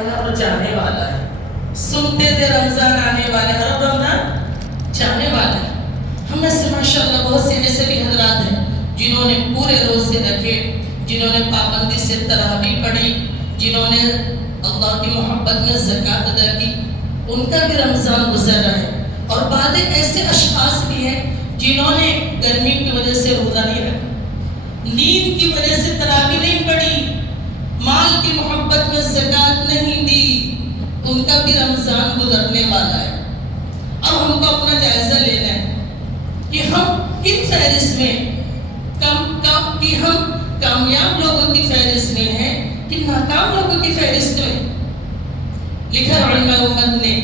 آیا اور جانے والا ہے. سنتے تھے رمضان آنے والا ہے اور رمضان جانے والا ہے. ہم میں سے ماشاءاللہ بہت سے ایسے بھی حضرات ہیں جنہوں نے پورے روزے رکھے، جنہوں نے پابندی سے تراویح پڑھی، جنہوں نے اللہ کی محبت میں زکوٰۃ ادا کی، ان کا بھی رمضان گزر رہا ہے. اور بعض ایسے اشخاص بھی ہیں جنہوں نے گرمی کی وجہ سے روزہ نہیں رکھا، نیند کی وجہ سے تراویح نہیں پڑھی، مال کی محبت میں زکوٰۃ نہیں دی، ان کا بھی رمضان گزرنے والا ہے. اب ہم کو اپنا جائزہ لینا ہے کہ ہم کن فہرست میں کہ ہم کامیاب لوگوں کی فہرست میں ہیں کہ ناکام لوگوں کی فہرست میں. لکھا علماء امت نے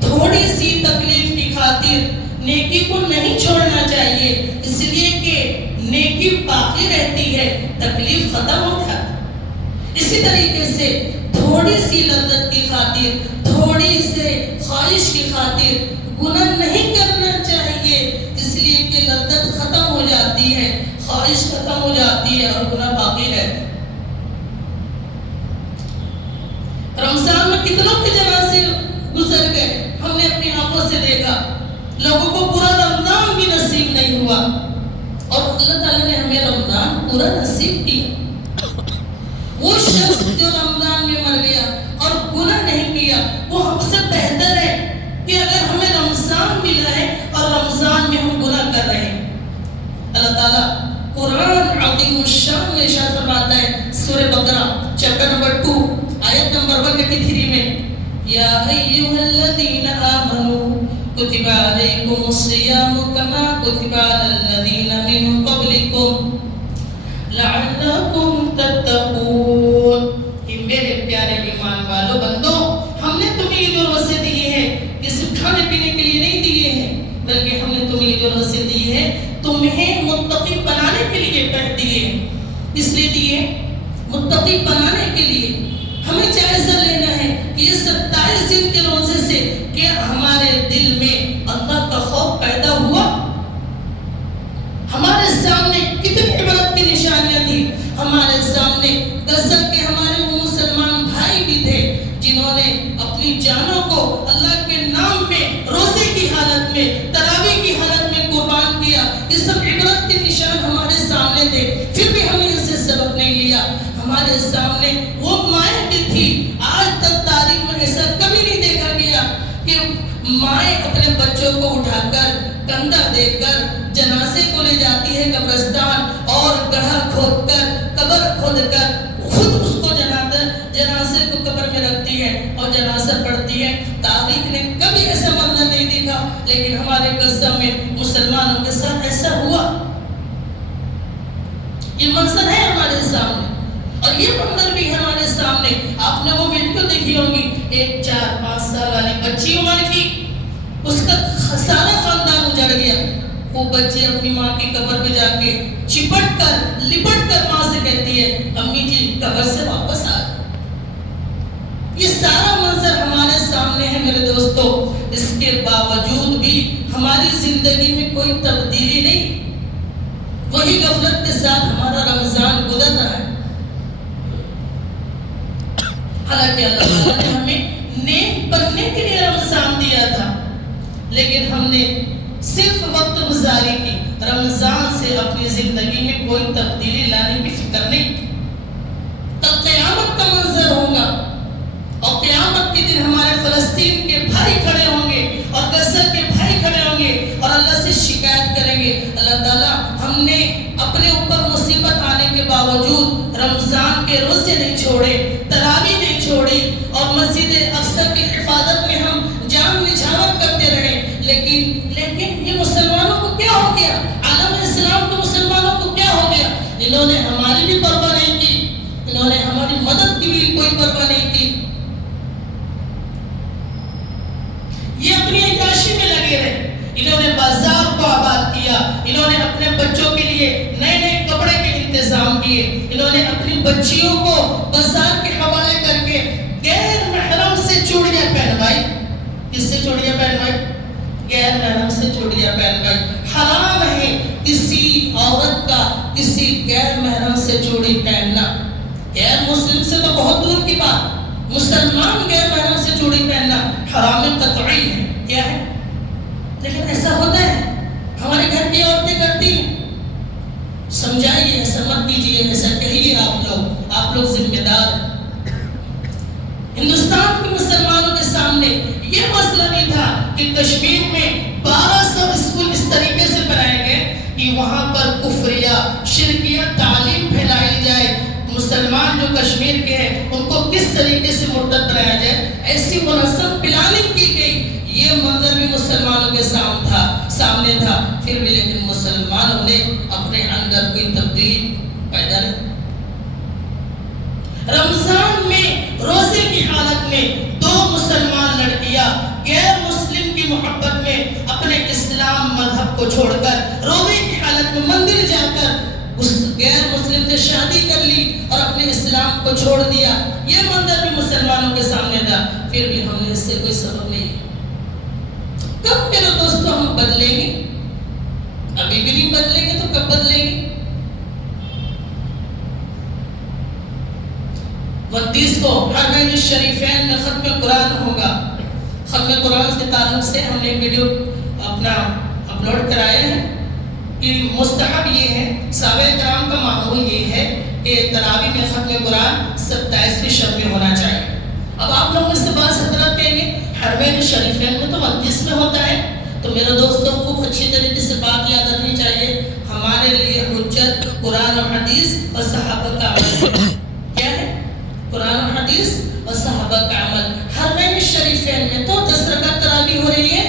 تھوڑی سی تکلیف کی خاطر نیکی کو نہیں چھوڑنا چاہیے، اس لیے کہ نیکی باقی رہتی ہے، تکلیف ختم ہو جاتی. اسی طریقے سے تھوڑی سی لذت کی خاطر، تھوڑی سے خواہش کی خاطر گناہ نہیں کرنا چاہیے، اس لیے کہ لذت ختم ہو جاتی ہے، خواہش ختم ہو جاتی ہے اور گناہ باقی رہتا ہے. رمضان میں کتنوں کے جنازے گزر گئے، ہم نے اپنی آنکھوں سے دیکھا. لوگوں کو پورا رمضان بھی نصیب نہیں ہوا اور اللہ تعالیٰ نے ہمیں رمضان پورا نصیب کیا. وہ شخص جو رمضان میں مر گیا اور گناہ نہیں کیا، وہ ہم سے بہتر ہے کہ اگر ہمیں رمضان ملا ہے اور رمضان میں ہم گناہ کر رہے ہیں. اللہ تعالیٰ قرآن عظیم الشان میں ارشاد فرماتا ہے سورہ بقرہ چیپٹر نمبر 2 آیت نمبر 183 میں، یا ایھا الذین آمنوا کتب علیکم الصیام کما کتب علی الذین من قبلکم لعلکم تتقون. کہ میرے پیارے ایمان والو بندو، ہم نے تمہیں یہ جو روزے دیے ہیں یہ صرف کھانے پینے کے لیے نہیں دیے ہیں، بلکہ ہم نے تمہیں یہ جو روزے دیے ہیں تمہیں متقی بنانے کے لیے دیے ہیں. اس لیے دیے متقی بنانے کے لیے. ہمیں جائزہ لینا ہے کہ یہ 27 دن کے روزے سے کیا ہمارے دل میں اللہ کا خوف پیدا ہوا؟ ہمارے سامنے کتنی عبرت کی نشانیاں تھی. ہمارے سامنے غزہ کے ہمارے وہ مسلمان بھائی بھی تھے جنہوں نے اپنی جانوں کو اللہ کے نام میں روزے کی حالت میں، تراویح کی حالت میں قربان کیا. یہ سب عبرت کے نشان ہمارے سامنے تھے، پھر بھی ہم نے اس سے سبق نہیں لیا. ہمارے سامنے وہ مائیں بھی تھی. آج تک تاریخ میں ایسا کبھی نہیں دیکھا گیا کہ مائیں اپنے بچوں کو اٹھا کر کندھا دے کر جنازے کو لے جاتی ہے قبرستان اور گڑھا کھود کر، قبر کھود کر خود اس کو جنازے کو قبر میں رکھتی ہے اور جنازہ پڑھتی ہے. تاریخ نے کبھی ایسا منظر نہیں دیکھا، لیکن ہمارے غزہ میں مسلمانوں کے ساتھ ایسا ہوا. یہ منظر ہے ہمارے سامنے اور یہ منظر بھی ہمارے سامنے. آپ نے وہ ویڈیو دیکھی ہوگی، ایک 4-5 سال والی بچی عمر کی، اس کا سارا خاندان اجڑ گیا. وہ بچی اپنی ماں کی قبر پہ جا کے چپٹ کر لپٹ کر ماں سے کہتی ہے امی جی قبر سے واپس آ. یہ سارا منظر ہمارے سامنے ہے میرے دوستو. اس کے باوجود بھی ہماری زندگی میں کوئی تبدیلی نہیں، وہی غفلت کے ساتھ ہمارا رمضان گزر رہا ہے. حالانکہ اللہ تعالیٰ نے ہمیں نیک بننے کے لیے رمضان دیا تھا، لیکن ہم نے صرف وقت گزاری کی. رمضان سے اپنی زندگی میں کوئی تبدیلی لانے کی فکر نہیں. تب قیامت کا منظر ہوگا اور قیامت کے دن ہمارے فلسطین کے بھائی کھڑے ہوں گے اور غزہ کے بھائی کھڑے ہوں گے اور اللہ سے شکایت کریں گے، اللہ تعالیٰ ہم نے اپنے اوپر مصیبت آنے کے باوجود رمضان کے روزے نہیں چھوڑے، تراویح نہیں چھوڑی اور مسجد اقصی کی حفاظت میں ہم جان نچھاور کرتے رہے، لیکن یہ مسلمانوں کو کیا ہو گیا؟ عالم اسلام کے مسلمانوں کو کیا ہو گیا؟ انہوں نے ہماری بھی پرواہ نہیں کی، انہوں نے ہماری مدد کی بھی کوئی پرواہ نہیں کی. یہ اپنی عیاشی میں لگے رہے. انہوں نے بازار کو آباد کیا، انہوں نے اپنے بچوں کے لیے نئے نئے کپڑے کے انتظام کیے، انہوں نے اپنی بچیوں کو بازار کے حوالے کر کے غیر محرم سے چوڑیاں پہنوائی. کس سے چوڑیاں پہنوائی؟ غیر محرم سے چوڑیاں پہنوائی. حرام ہے کسی عورت کا کسی غیر محرم سے چوڑی پہننا. غیر مسلم سے تو بہت دور کی بات، مسلمان غیر محرم سے چوڑی پہننا حرام قطعی ہے. کیا ہے؟ لیکن ایسا ہوتا ہے، ہمارے گھر کی عورتیں کرتی ہیں. سمجھائیے، ایسا مت کیجیے، ایسا کہیے. آپ لوگ ذمہ دار ہیں. ہندوستان کے مسلمانوں کے سامنے یہ مسئلہ نہیں تھا کہ کشمیر میں 1200 اسکول اس طریقے سے بنائے گئے کہ وہاں پر کفریہ شرکیہ تعلیم پھیلائی جائے. مسلمان جو کشمیر کے ہیں ان کو کس طریقے سے مرتد بنایا جائے، ایسی منظم پلاننگ کی گئی. یہ منظر بھی مسلمانوں کے سامنے تھا. پھر بھی لیکن مسلمانوں نے اپنے اندر کوئی تبدیلی پیدا نہیں. رمضان میں روزے کی حالت میں 2 مسلمان لڑکیاں غیر مسلم کی محبت میں اپنے اسلام مذہب کو چھوڑ کر روزے کی حالت میں مندر جا کر اس غیر مسلم سے شادی کر لی اور اپنے اسلام کو چھوڑ دیا. یہ منظر بھی مسلمانوں کے سامنے تھا. پھر بھی ہم نے اس سے کوئی سبب نہیں. کب میرے دوستوں ہم بدلیں گے؟ ابھی بھی نہیں بدلیں گے تو کب بدلیں گے؟ 29 کو حرمین الشریفین میں ختم قرآن ہوگا. ختم قرآن کے تعلق سے ہم نے ویڈیو اپنا اپلوڈ کرائے ہیں کہ مستحب یہ ہے، صحابہ کرام کا معمول یہ ہے کہ تراویح میں ختم قرآن 27ویں شب میں ہونا چاہیے. اب آپ لوگوں سے بعض حضرات کہیں گے حرمین الشریفین میں تو 29 میں ہوتا ہے. تو میرے دوستوں کو اچھی طریقے سے بات یاد رکھنی چاہیے. ہمارے لیے حجت قرآن و حدیث اور صحابہ کا عمل ہے. کیا ہے؟ قرآن و حدیث اور صحابہ کا عمل. حرمین الشریفین میں تو 10 رکعت تراویح ہو رہی ہے.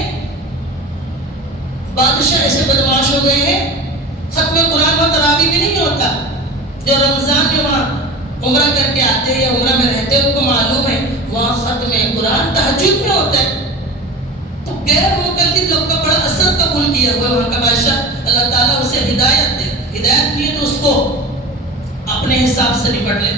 بادشاہ ایسے بدماش ہو گئے ہیں، ختم قرآن و تراویح بھی نہیں ہوتا. جو رمضان میں وہاں عمرہ کر کے آتے ہیں یا عمرہ میں رہتے ہیں ان کو معلوم ہے وہاں ختم قرآن تہجد میں ہوتا ہے. تو غیر مقلد لوگ کا بڑا اثر قبول کیا ہوا وہاں کا بادشاہ. اللہ تعالیٰ اسے ہدایت دے. ہدایت نہیں تو اس کو اپنے حساب سے نپٹ لے.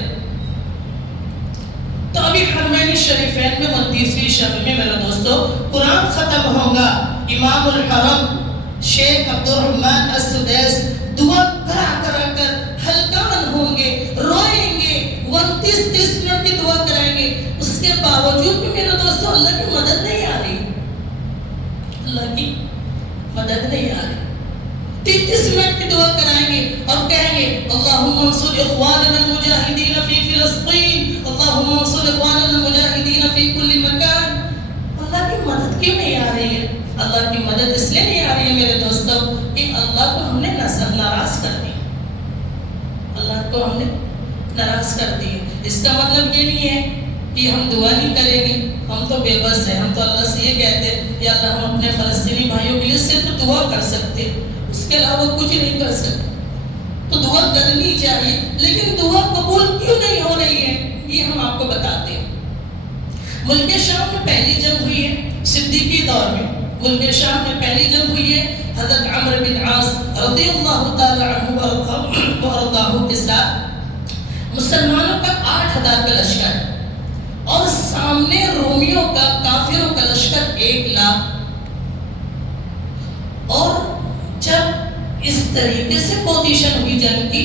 تو ابھی حرمین شریفین میں 29ویں شب میں میرے دوستو قرآن ختم ہوگا. امام الحرم شیخ عبد الرحمن السدیس دعا کرا کر ہلکان ہوں گے، روئیں گے، 29-30 منٹ کی دعا کرائیں گے. اس کے باوجود بھی میرے دوستو اللہ کی مدد نہیں آ رہی. اللہ کی مدد نہیں آ رہی. 30 منٹ کی دعا کرائیں گے اور کہیں گے اللہم انصر اخواننا المجاہدین فی فلسطین، اللہم انصر اخواننا المجاہدین فی کل مکان. اللہ کی مدد کیوں نہیں آ رہی ہے؟ اللہ کی مدد اس لیے نہیں آ رہی ہے میرے دوستو کہ اللہ کو ہم نے ناراض کر دیا. اللہ کو ہم نے ناراض کر دیا. اس کا مطلب یہ نہیں ہے کہ ہم دعا نہیں کریں گے. ہم تو بے بس ہیں. ہم تو اللہ سے یہ کہتے ہیں یا اللہ ہم اپنے فلسطینی بھائیوں کے لیے صرف دعا کر سکتے، اس کے علاوہ کچھ نہیں کر سکتے. تو دعا کرنی چاہیے، لیکن دعا قبول کیوں نہیں ہو رہی ہے یہ ہم آپ کو بتاتے ہیں. ملک شام میں پہلی جنگ ہوئی ہے صدیقی دور میں. ملک شام میں پہلی جنگ ہوئی ہے حضرت عمرو بن عاص رضی اللہ تعالی عنہ وارضاہ کے ساتھ. مسلمانوں کا 8000 کا لشکر ہے اور سامنے رومیوں کا کافروں کا لشکر 1 لاکھ. اور جب اس طریقے سے پوزیشن ہوئی جنگ کی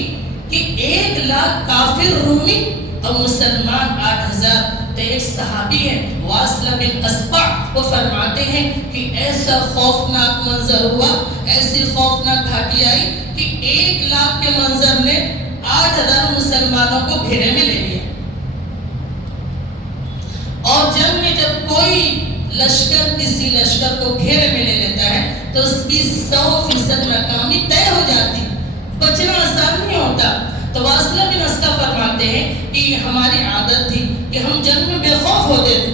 کہ 1 لاکھ کافر رومی اور مسلمان 8000. تو ایک صحابی ہیں واصلہ بن اسقع، وہ فرماتے ہیں کہ ایسا خوفناک منظر ہوا، ایسی خوفناک گھاٹی آئی کہ 1 لاکھ کے منظر نے 8000 مسلمانوں کو گھیرے میں لے لیا. اور جنگ میں جب کوئی لشکر کسی لشکر کو گھیرے میں لے لیتا ہے تو اس کی 100% ناکامی طے ہو جاتی. بچنا آسان نہیں ہوتا. تو واصلہ بن اسقع فرماتے ہیں کہ ہماری عادت تھی کہ ہم جنگ میں بے خوف ہوتے تھے،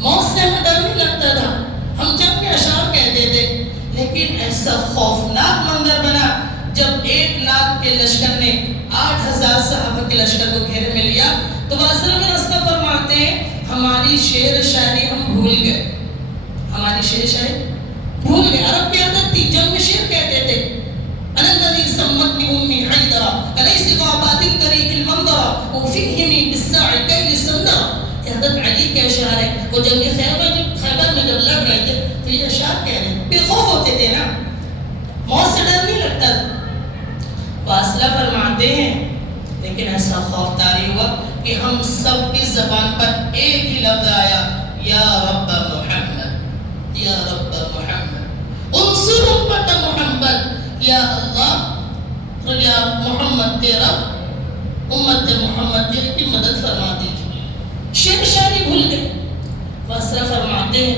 موت سے ہمیں ڈر نہیں لگتا تھا، ہم جنگ میں اشعار کہتے تھے. لیکن ایسا خوفناک منظر بنا جب 1 لاکھ کے لشکر نے 8000 صحابہ کے لشکر کو گھیرے میں لیا. تو واصلہ بن اسقع فرماتے ہیں ہماری شعر شاعری ہم بھول گئے. ہماری شعر شاعری بھول گئے. عرب کی عادت تھی، جنگ میں شعر کہتے تھے انا الذي سمتني امي حيدرا اليس غابات الطريق المنظر وفيهم بالساع كيل سندرا. حضرت علی کے اشعار ہیں. وہ جنگ خیبر میں جب لڑ رہے تھے تو یہ اشعار کہہ رہے ہیں. بے خوف ہوتے تھے نا، موت سے ڈر نہیں لگتا. واصلہ فرماتے ہیں لیکن ایسا خوف طاری ہوا کہ ہم سب کی زبان پر ایک ہی لفظ آیا، یا رب محمد، یا رب محمد انصر امت محمد، یا اللہ، یا محمد تیرا امت محمد کی مدد فرما دیجیے۔ شعر شاعری بھول گئے۔ واسرہ فرماتے ہیں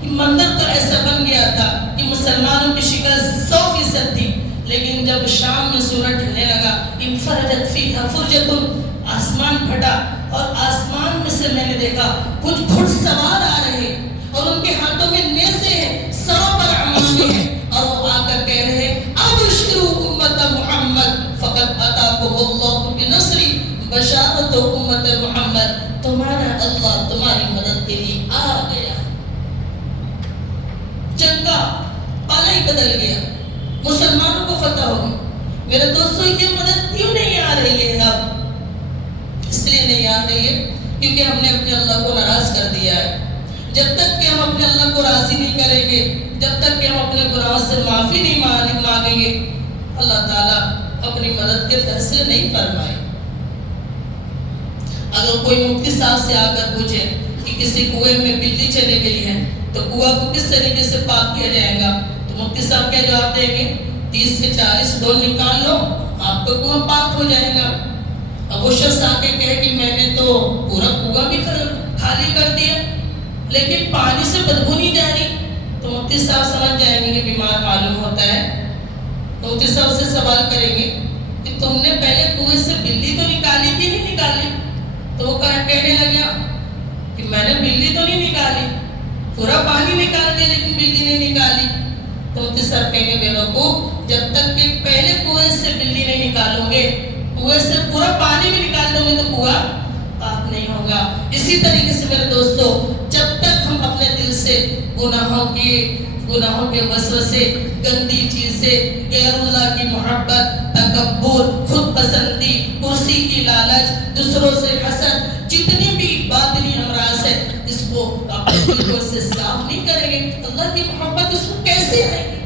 کہ منظر تو ایسا بن گیا تھا کہ مسلمانوں کی شکل 100% تھی، لیکن جب شام میں سورج ڈھلنے لگا، انفرجت فیہا فرجۃ، آسمان پھٹا اور آسمان میں سے میں نے دیکھا کچھ گھڑ سوار آ رہے اور ان کے ہاتھوں میں نیزے ہیں، سروں پر عمامے ہیں، اور وہ آ کر کہہ رہے ابشروا امت محمد فقد اتاکم اللہ بنصری، بشارت امت محمد، تمہارا اللہ تمہاری مدد کے لیے آ گیا۔ جنگ کا پالا ہی بدل گیا، مسلمانوں کو فتح ہو گئی۔ میرے دوستو، یہ مدد کیوں نہیں آ رہی ہے اب؟ اس لیے نہیں آ رہی ہے کیونکہ ہم نے اپنے اللہ کو ناراض کر دیا ہے۔ جب تک کہ ہم اپنے اللہ کو راضی نہیں کریں گے، جب تک کہ ہم اپنے گناہوں سے معافی نہیں مانگیں گے، اللہ تعالیٰ اپنی مدد کے فیصلے نہیں فرمائے۔ اگر کوئی مفتی صاحب سے آ کر پوچھے کہ کسی کنویں میں بجلی چلے گئی ہے تو کنواں کو کس طریقے سے پاک کیا جائے گا، تو مفتی صاحب کیا جواب دیں گے؟ 30 سے 40 ڈول نکال لو، آپ کا کنواں پاک ہو جائے گا۔ اب وہ شخص آ کے کہے کہ میں نے تو پورا کنواں بھی خالی کر دیا لیکن پانی سے بدبو نہیں جا رہی، تو مفتی صاحب سمجھ جائیں گے کہ بیمار معلوم ہوتا ہے۔ تو مفتی صاحب سے سوال کریں گے کہ تم نے پہلے کنویں سے بلی تو نکالی تھی نہیں نکالی؟ تو وہ کہنے لگا کہ میں نے بلی تو نہیں نکالی، پورا پانی نکال دیا لیکن بلی نہیں نکالی۔ تو مفتی صاحب کہیں گے بیوقوف، جب تک کہ پہلے کنویں سے بلی نہیں نکالو گے، کنویں سے پورا پانی بھی نکال دو گے تو کنواں پاک نہیں ہوگا۔ اسی طریقے سے میرے دوستو، جب تک ہم اپنے دل سے گناہوں کے وسوسے، گندی چیزیں، غیر اللہ کی محبت، تکبر، خود پسندی، کرسی کی لالچ، دوسروں سے حسد، جتنی بھی باطنی امراض ہے، اس کو اپنے دلوں سے صاف نہیں کریں گے، اللہ کی محبت اس کو کیسے آئے گی؟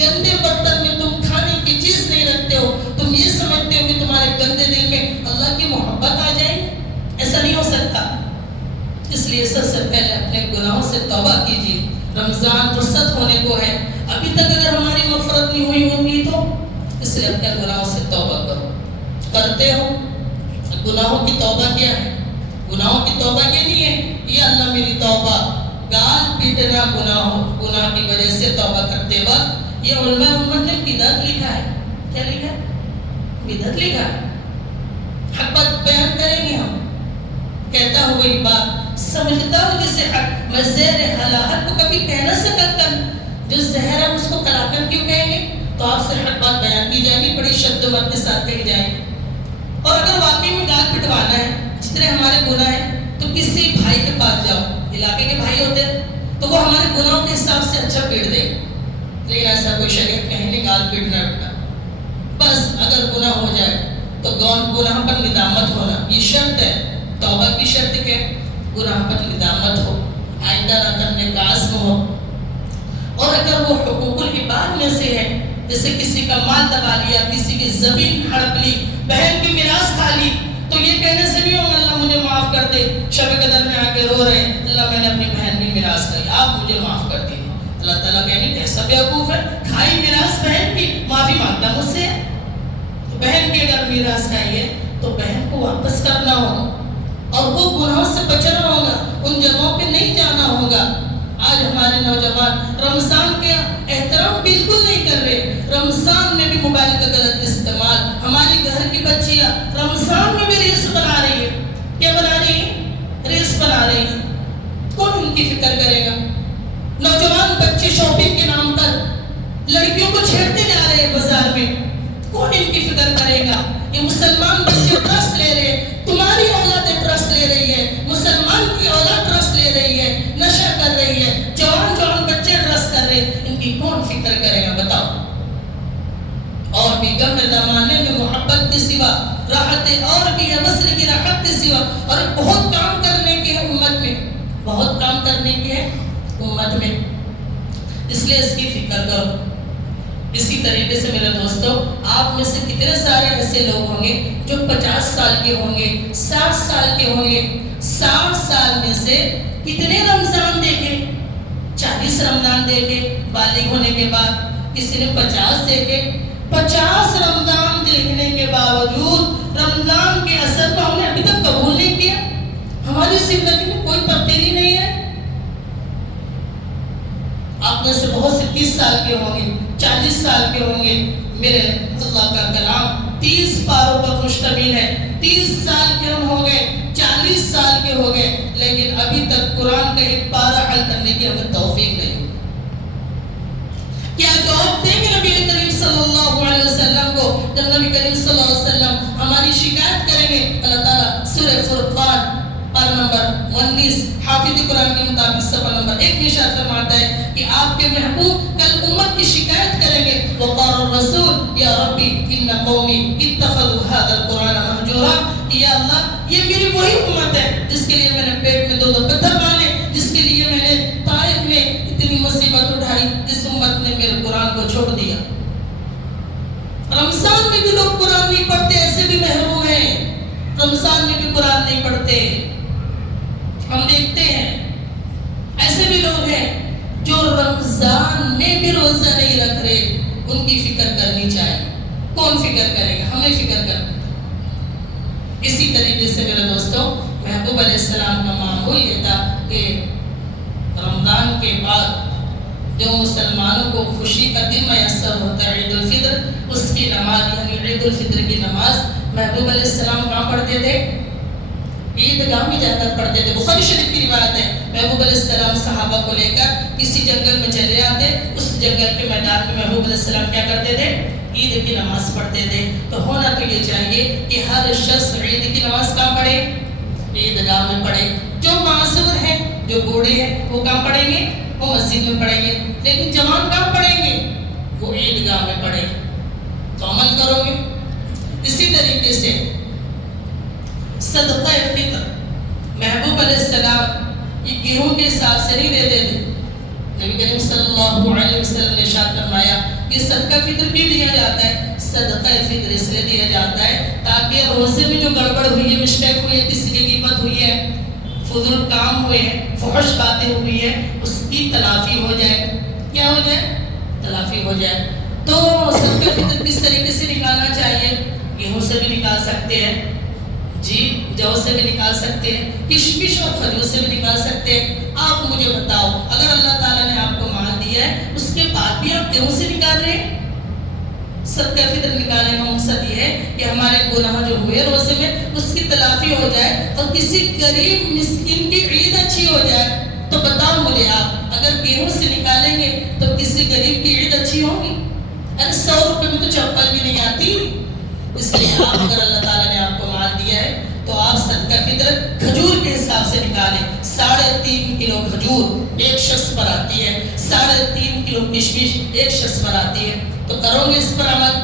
گندے برتن میں تم کھانے کی چیز نہیں رکھتے ہو، تم یہ سمجھتے ہو کہ تمہارے گندے دل میں اللہ کی محبت آ جائے گی؟ ایسا نہیں ہو سکتا۔ اس لیے سب سے پہلے اپنے گناہوں سے توبہ کیجیے۔ رمضان رخصت ہونے کو ہے، ابھی تک اگر ہماری مغفرت نہیں ہوئی ہوگی تو اس لیے اپنے گناہوں سے توبہ کرو۔ کرتے ہو؟ گناہوں کی توبہ کیا ہے؟ گناہوں کی توبہ یہ نہیں ہے یہ اللہ میری توبہ، گال پیٹنا گناہ کی وجہ سے توبہ کرتے وقت یہ علماء امت نے بدعت لکھا ہے۔ کیا لکھا ہے؟ بدعت لکھا ہے۔ حق بات بیان کریں گے ہم۔ کہتا ہوں وہی بات، سمجھتا ہوں جسے حق، میں زہر حلاحت کو کبھی کہہ نہ سکتا، جو زہر ہے اس کو کلاکن کیوں کہیں گے؟ تو آپ سے حق بات بیان کی جائے گی، بڑی شد و مت کے ساتھ کہی جائیں گی۔ اور اگر واقعی میں گال پٹوانا ہے، جتنے ہمارے گناہ ہیں، تو کسی بھائی کے پاس جاؤ، علاقے کے بھائی ہوتے ہیں تو وہ ہمارے گناہوں کے حساب سے اچھا پیٹ دے، لیکن ایسا کوئی شریعت کہیں نہیں گال پیٹنا رکھتا۔ بس اگر گناہ ہو جائے تو گناہ پر ندامت ہونا، یہ شرط ہے توبہ کی شرط کہ گناہ پر ندامت ہو، آئندہ نہ کرنے کا عزم ہو۔ اور اگر وہ حقوق العباد میں سے ہے، جیسے کسی کا مال دبا لیا، کسی کی زمین ہڑپ لی، بہن کی میراث کھا لی، تو یہ کہنے سے نہیں ہوگا اللہ مجھے معاف کر دے، شب قدر میں آ کے رو رہے ہیں اللہ میں نے اپنی بہن کی میراث کھائی، آپ مجھے معاف کر دیجیے۔ اللہ تعالیٰ کہنے کیسا بیوقوف ہے، کھائی میراث بہن کی، معافی مانگتا مجھ سے ہے۔ تو بہن کی اگر میراث کھائی ہے تو بہن کو واپس کرنا ہوگا اور وہ گناہوں سے بچنا ہوگا، ان جگہوں پہ نہیں جانا ہوگا۔ آج ہمارے نوجوان رمضان کے احترام بالکل نہیں کر رہے، رمضان میں بھی موبائل کا غلط استعمال، ہماری گھر کی بچیاں رمضان میں بھی ریلس بنا رہی ہے۔ کیا بنا رہی ہے؟ ریلس بنا رہی ہے۔ کون ان کی فکر کرے گا؟ نوجوان بچے شاپنگ کے نام پر لڑکیوں کو چھیڑتے جا رہے ہیں بازار میں، کون ان کی فکر کرے گا؟ یہ مسلمان بچے ٹرسٹ لے رہے ہیں، تمہاری اولادیں ٹرسٹ لے رہی ہے، مسلمان کی اولاد ٹرسٹ لے رہی ہے، نشہ کر رہی ہے، جوان بچے ٹرسٹ کر رہے ہیں، ان کی کون فکر کرے گا بتاؤ؟ اور بھی غم زمانے میں محبت کے سوا راحتیں اور بھی ہے، وصل کی راحت کے سوا، اور بہت کام کرنے کے ہیں امت میں، بہت کام کرنے کے ہیں امت میں، اس لیے اس کی فکر کرو۔ اسی طریقے سے میرے دوستو، آپ میں سے کتنے سارے ایسے لوگ ہوں گے جو 50 سال کے ہوں گے، 60 سال کے ہوں گے، 60 سال میں سے کتنے رمضان دیکھے؟ 40 رمضان دیکھے بالغ ہونے کے بعد، کسی نے 50 دیکھے۔ 50 رمضان دیکھنے کے باوجود رمضان کے اثر کو ہم نے ابھی تک قبول نہیں کیا، ہماری زندگی میں کوئی تبدیلی نہیں ہے۔ آپ میں سے بہت سے 30 سال کے ہوں گے، 40 سال کے ہوں گے۔ میرے اللہ کا کلام 30 پاروں پر مشتمل ہے۔ 30 سال کے ہم ہو گئے، 40 سال کے ہو گئے، لیکن ابھی تک قرآن کا ایک پارہ حل کرنے کی ہمیں توفیق نہیں۔ کیا جواب دیں گے نبی کریم صلی اللہ علیہ وسلم کو جب نبی کریم صلی اللہ علیہ وسلم ہماری شکایت کریں گے؟ اللہ تعالیٰ سورہ فرقان پارہ نمبر 19 حافظ قرآن کے مطابق صفحہ نمبر 1 میں ارشاد فرماتا ہے کہ آپ کے محبوب کل امت کی شکایت کریں گے، وقال الرسول یا ربی ان قومی اتخذوا هذا القرآن مہجورا، یا اللہ یہ میری وہی امت ہے جس کے لیے میں نے پیٹ میں 2 پتھر مارے، جس کے لیے میں نے طائف میں اتنی مصیبت اٹھائی، جس امت نے میرے قرآن کو چھوڑ دیا۔ رمضان میں بھی لوگ قرآن نہیں پڑھتے، ایسے بھی محروم ہیں، رمضان میں بھی قرآن نہیں پڑھتے۔ ہم دیکھتے ہیں ایسے بھی لوگ ہیں جو رمضان میں بھی روزہ نہیں رکھ رہے، ان کی فکر کرنی چاہیے۔ کون فکر کرے گا؟ ہمیں فکر کرنا۔ اسی طریقے سے میرے دوستوں، محبوب علیہ السلام کا معمول یہ تھا کہ رمضان کے بعد جو مسلمانوں کو خوشی کا دن میسر ہوتا ہے عید الفطر، اس کی نماز یعنی عید الفطر کی نماز محبوب علیہ السلام کہاں پڑھتے تھے؟ عیدگاہ میں جا کر پڑھتے تھے۔ بخاری شریف کی روایت ہے، محبوب علیہ السلام صحابہ کو لے کر کسی جنگل میں چلے آتے، اس جنگل کے میدان میں محبوب علیہ السلام کیا کرتے تھے؟ عید کی نماز پڑھتے تھے۔ تو ہونا تو یہ چاہیے کہ ہر شخص عید کی نماز کہاں پڑھے؟ عیدگاہ میں پڑھے۔ جو معذور ہیں، جو بوڑھے ہیں، وہ کہاں پڑھیں گے؟ وہ مسجد میں پڑھیں گے۔ لیکن جوان کہاں پڑھیں گے؟ وہ عیدگاہ میں پڑھیں گے۔ تو عمل کرو گے۔ اسی طریقے سے صدقہ فطر محبوب علیہ السلام یہ گیہوں کے حساب سے نہیں دیتے تھے۔ نبی کریم صلی اللہ علیہ وسلم نے ارشاد فرمایا کہ صدقہ فطر کیوں دیا جاتا ہے؟ صدقہ فطر اس لیے دیا جاتا ہے تاکہ روزے میں جو گڑبڑ ہوئی ہے، مسٹیک ہوئی ہے، کسی کی غیبت ہوئی ہے، فضول کام ہوئے ہیں، فحش باتیں ہوئی ہیں، اس کی تلافی ہو جائے۔ کیا ہو جائے؟ تلافی ہو جائے۔ تو صدقہ فطر کس طریقے سے نکالنا چاہیے؟ گیہوں سے بھی نکال سکتے ہیں، جی جو سے بھی نکال سکتے ہیں، کشمش اور کھجور سے بھی نکال سکتے ہیں۔ آپ مجھے بتاؤ، اگر اللہ تعالیٰ نے آپ کو مال دیا ہے، اس کے بعد بھی آپ گیہوں سے نکال رہے ہیں؟ صدقہ فطر نکالنے کا مقصد یہ ہے کہ ہمارے گناہ جو ہوئے روزے میں اس کی تلافی ہو جائے اور کسی غریب مسکین کی عید اچھی ہو جائے۔ تو بتاؤ مجھے آپ، اگر گیہوں سے نکالیں گے تو کسی غریب کی عید اچھی ہوگی؟ ارے 100 روپے میں تو چپل بھی نہیں آتی۔ اس لیے آپ اگر اللہ تعالیٰ نے آپ کو مال دیا ہے تو آپ صدقہ فطر کھجور کے حساب سے نکالیں۔ 3.5 کلو کھجور ایک شخص پر آتی ہے، 3.5 کلو کشمش ایک شخص پر آتی ہے۔ تو کرو گے اس پر عمل؟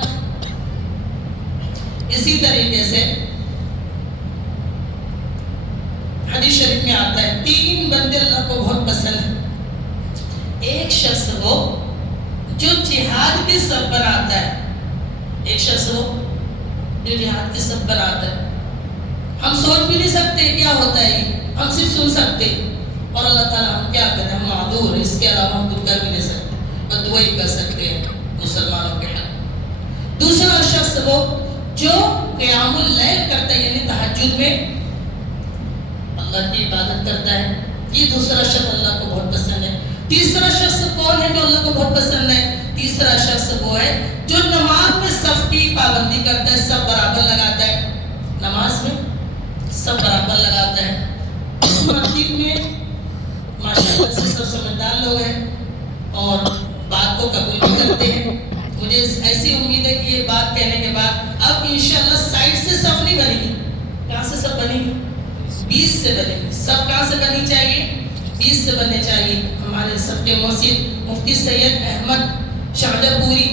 اسی طریقے سے حدیث شریف میں آتا ہے 3 بندے اللہ کو بہت پسند ہیں۔ ایک شخص وہ جو جہاد کے سب پر آتا ہے، ایک شخص وہ جو جہاد کے سب پر آتا ہے۔ ہم سوچ بھی نہیں سکتے کیا ہوتا ہے، ہم صرف سن سکتے، اور اللہ تعالیٰ ہم کیا کریں، ہم معذور ہیں، اس کے علاوہ ہم کچھ کر بھی نہیں سکتے، بس دعا ہی کر سکتے ہیں مسلمانوں کے حق۔ دوسرا شخص وہ جو قیام اللیل کرتا ہے، یعنی تہجد میں اللہ کی عبادت کرتا ہے، یہ دوسرا شخص اللہ کو بہت پسند ہے۔ تیسرا شخص کون ہے جو اللہ کو بہت پسند ہے؟ تیسرا شخص وہ ہے جو نماز میں صف کی پابندی کرتا ہے، سب برابر لگاتا ہے، نماز میں سب برابر لگاتا ہے۔ مسجد میں ماشاءاللہ سے سب سمجھدار لوگ ہیں اور بات کو قبول بھی کرتے ہیں۔ مجھے ایسی امید ہے کہ یہ بات کہنے کے بعد اب انشاءاللہ سائڈ سے صف نہیں بنے گی۔ کہاں سے صف بنے گی؟ 20 سے بنے گی۔ صف کہاں سے بننی چاہیے؟ 20 سے بننے چاہیے۔ ہمارے سب کے موسید مفتی سید احمد شاہجہاں پوری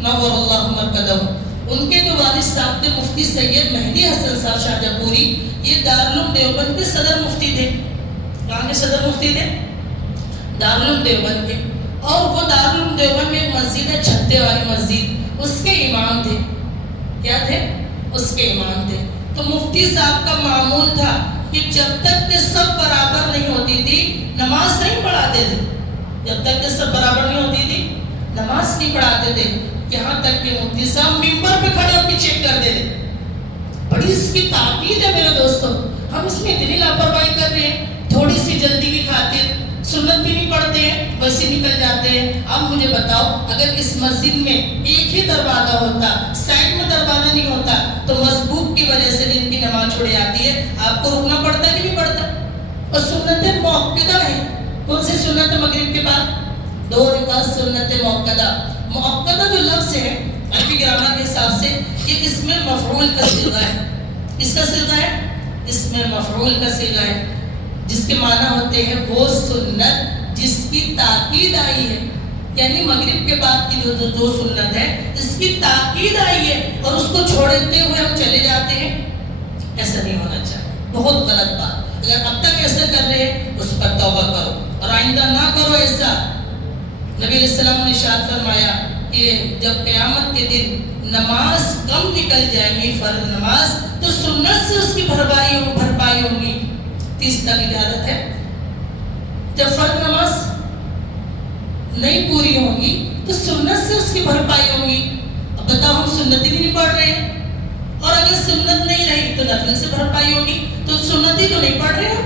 نور اللہ مرکزہ، ان کے جو والد صاحب تھے مفتی سید مہدی حسن صاحب شاہجہاں پوری، یہ دارالعلوم دیوبند کے صدر مفتی تھے۔ کہاں کے صدر مفتی تھے؟ دارالعلوم دیوبند کے۔ اور وہ دارالعلوم دیوبند میں ایک مسجد ہے چھتے والی مسجد، اس کے امام تھے. کیا تھے؟ اس کے امام تھے. تو مفتی صاحب کا معمول تھا کہ جب تک کہ سب برابر نہیں ہوتی تھی نماز نہیں پڑھاتے تھے. جب تک کہ سب برابر نہیں ہوتی تھی نماز نہیں پڑھاتے تھے. یہاں تک کہ مفتی صاحب ممبر پہ کھڑے ہو کے چیک کرتے تھے. بڑی اس کی تاکید ہے میرے دوستوں. ہم اس میں اتنی لاپرواہی کر رہے ہیں، تھوڑی سی جلدی کی خاطر سنت بھی نہیں پڑھتے ہیں، ویسے نکل جاتے ہیں. اب مجھے بتاؤ، اگر اس مسجد میں ایک ہی دروازہ ہوتا، سائڈ میں دروازہ نہیں ہوتا، تو مسبوق کی وجہ سے جن کی نماز چھوڑ جاتی ہے آپ کو رکنا پڑتا کہ نہیں پڑتا؟ اور سنت موقدہ ہے. کون سی سنت مغرب کے بعد؟ 2 رکعت سنت موقدہ. موقدہ جو لفظ ہے عربی گرامر کے حساب سے یہ اس میں مفعول کا صیغہ ہے. اس کا صیغہ ہے، اس میں مفعول کا صیغہ ہے، جس کے معنی ہوتے ہیں وہ سنت جس کی تاکید آئی ہے. یعنی مغرب کے بعد کی جو سنت ہے اس کی تاکید آئی ہے اور اس کو چھوڑتے ہوئے ہم چلے جاتے ہیں. ایسا نہیں ہونا چاہیے، بہت غلط بات. اگر اب تک ایسا کر رہے ہیں اس پر توبہ کرو اور آئندہ نہ کرو ایسا. نبی علیہ السلام نے ارشاد فرمایا کہ جب قیامت کے دن نماز کم نکل جائیں گی، فرض نماز، تو سنت سے اس کی بھرپائی ہوگی. 30 تک اجازت ہے. جب فرض نماز نہیں پوری ہوگی تو سنت سے اس کی بھرپائی ہوگی. اب بتاؤ، ہم سنت ہی نہیں پڑھ رہے ہیں، اور اگر سنت نہیں رہی تو نفل سے بھرپائی ہوگی. تو سنت ہی تو نہیں پڑھ رہے ہو،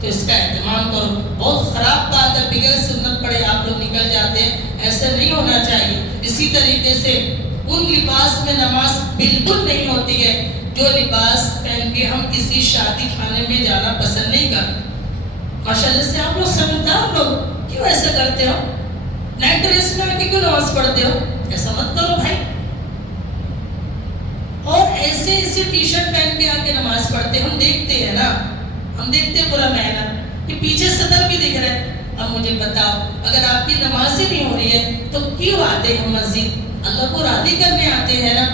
تو اس کا اہتمام کرو. بہت خراب بات ہے بغیر سنت پڑھے آپ لوگ نکل جاتے ہیں، ایسا نہیں ہونا چاہیے. اسی طریقے سے ان لباس میں نماز بالکل نہیں ہوتی ہے جو لباس پہن کے ہم کسی شادی خانے میں جانا پسند نہیں کرتے. ماشاءاللہ سے آپ لوگ سمجھدار لوگ کیوں ایسا کرتے ہو؟ نائٹ ڈریس میں کیوں نماز پڑھتے ہو؟ ایسا مت کرو بھائی. اور ایسے ٹی شرٹ پہن کے آ کے نماز پڑھتے ہم دیکھتے ہیں نا، ہم دیکھتے ہیں پورا محنت کہ پیچھے صدر بھی دکھ رہا ہے. اب مجھے بتاؤ، اگر آپ کی نماز ہی نہیں ہو رہی ہے تو کیوں آتے ہیں مسجد؟ اللہ کو راضی کرنے آتے ہیں نا.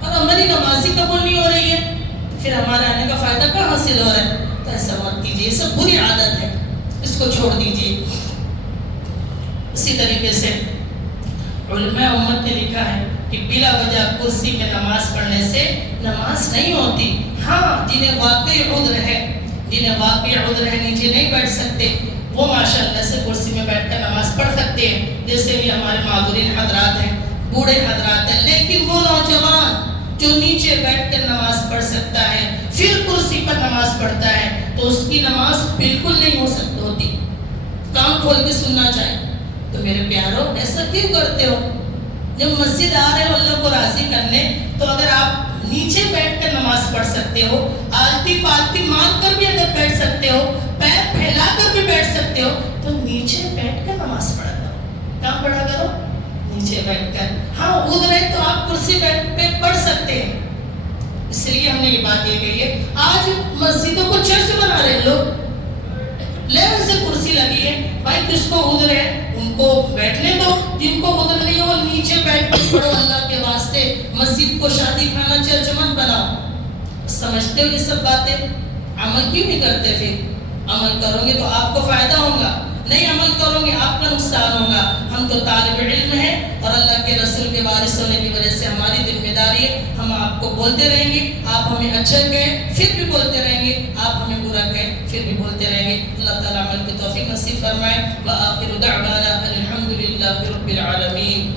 اور ہماری نماز ہی قبول نہیں ہو رہی ہے تو پھر ہمارے آنے کا فائدہ کہاں حاصل ہو رہا ہے؟ تو ایسا مت کیجیے، یہ سب بری عادت ہے، اس کو چھوڑ دیجیے. اسی طریقے سے علماء امت نے لکھا ہے کہ بلا وجہ کرسی میں نماز پڑھنے سے نماز نہیں ہوتی. ہاں، جنہیں واقعی عذر ہے نیچے نہیں بیٹھ سکتے، وہ ماشاءاللہ سے کرسی میں بیٹھ کر نماز پڑھ سکتے ہیں، جیسے بھی ہمارے معذورین حضرات ہیں، بوڑھے حضرات ہیں. لیکن وہ نوجوان جو نیچے بیٹھ کر نماز پڑھ سکتا ہے پھر کرسی پر نماز پڑھتا ہے تو اس کی نماز بالکل نہیں ہو سکتی ہوتی. کان کھول کے سننا چاہیے. تو میرے پیارو، ایسا کیوں کرتے ہو؟ جب مسجد آ رہے ہو اللہ کو راضی کرنے، تو اگر آپ نیچے بیٹھ کر نماز پڑھ سکتے ہو، آلتی پالتی مار کر بھی اگر بیٹھ سکتے ہو، پیر پھیلا کر بھی بیٹھ سکتے ہو، تو نیچے بیٹھ کر نماز پڑھا کرو. کہاں پڑھا کرو؟ نیچے بیٹھ کر. ہاں، عذر ہے تو آپ کرسی پہ پڑھ سکتے ہیں. اس لیے ہم نے یہ بات یہ کہی ہے. آج مسجدوں کو چرچ بنا رہے لوگ، لیول سے کرسی لگی ہے. بھائی کس کو عذر ہے ان کو بیٹھنے دو، جن کو عذر نہیں ہو نیچے بیٹھ کے پڑھو. اللہ کے واسطے مسجد کو شادی خانہ چرچ مت بناؤ. سمجھتے ہو یہ سب باتیں؟ عمل کیوں نہیں کرتے؟ پھر عمل کرو گے تو آپ کو فائدہ ہوگا، نہیں عمل کرو گے آپ کا نقصان ہوگا. ہم تو طالب علم ہیں اور اللہ کے رسول کے وارث ہونے کی وجہ سے ہماری ذمہ داری ہے. ہم آپ کو بولتے رہیں گے، آپ ہمیں اچھا کہیں پھر بھی بولتے رہیں گے، آپ ہمیں برا کہیں پھر بھی بولتے رہیں گے. اللہ تعالیٰ عمل کی توفیق نصیب فرمائے. وآخر دعوانا الحمد للہ رب العالمین.